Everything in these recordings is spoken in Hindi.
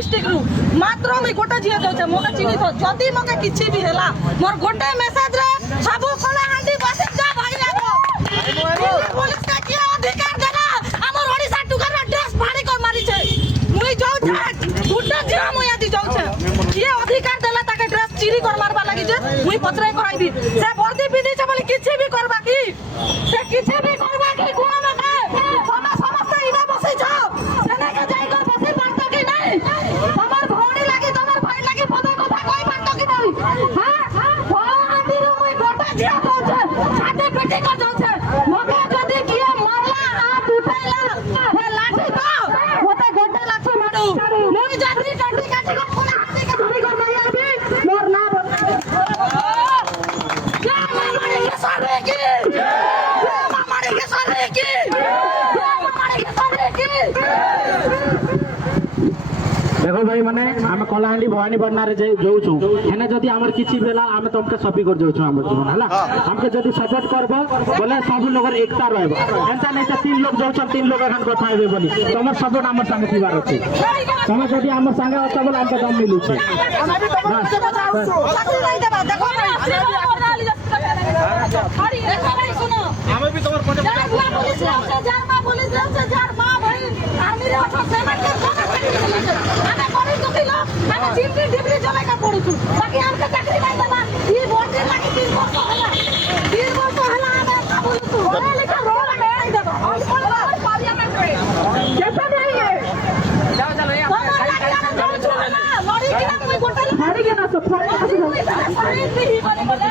डिस्ट्रिक्ट रु मात्र मुई गोटे झियो जाउछे मोके चिनी तो जदी मोके किछि भी हैला मोर गोटे मेसेज रे सब कोला हांडी बस जा भाई लागो पुलिस का किया अधिकार देला हमर ओडिसा टुकर ड्रेस फाड़ी कर मारी छे मुई जाउछे गोटे झियो मुई आदि जाउछे किए अधिकार देला ताके ड्रेस चिरी कर मारबा लागि जे मुई पत्रे कराइबी से वर्दी पिदी छ बोली किछि भी करबा की से किछि भी करबा की गुआ मते हमरा समस्त इना बसै छ सेना के जाई कर बसै पारतो की नहीं हमर भौणी लागि तमर भाई लागि पदा कथा कोई पारतो की नहीं हां भौणी आदि रो मुई गोटा जिया जाउछे छाते पेटी कर जाउछे मके जदी किए मारला हाथ उठाइला हे लाठी तो मोते गोटे लाठी मारू मुई जात्री काटी काटी को पुरा हाथी के धरी कर मारी आबी मोर ना बता क्या मामारे के सारे की मामारे के सारे की मामारे के सारे की देखो भाई माने हम कलाहांडी भवानी बन्ना रे जाउछु हेने जदी हमर किछि बेला हम तुमके सपी कर जाउछु हमर जीवन हला हमके जदी सपोर्ट करबो बोले सब लोग एकता रहबो एंता नहीं त तीन लोग जाउछ तीन लोग एखन କଥା हेबे बोली तमर सपोर्ट हमर संग थिबार अछि तमे जदी हमर संग अछ बोले हमके दम मिलु छै हम भी तो नहीं देबा देखो भाई देखो भाई सुनो हमें भी तमर पटे पुलिस जार मां भाई आर्मी रे अठो सेवन के आने करी तो किलो आने जिंदगी डिग्री चले का पड़ू छु बाकी हमके चाकरी नहीं देबा ई वोट लागी 3 वर्ष होला 3 वर्ष होला आने का बोलू तू पढ़ा लिखा रोल नहीं देबा और पार्लियामेंट में कैसे नहीं है जाओ चलो ये लड़ी के ना कोई गोटा लड़ी के ना सब फाड़ी दी बने बोले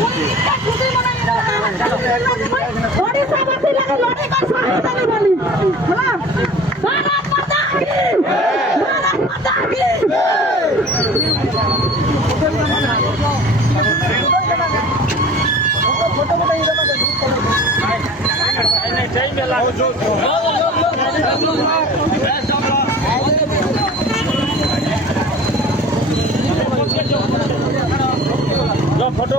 मुई इतना खुशी मनाई ओडिसा बसी लगे लड़ी का साही नहीं बोली हां भारत माता की भारत माता की फोटो फोटो इधर नहीं चाहिए मेला जो फोटो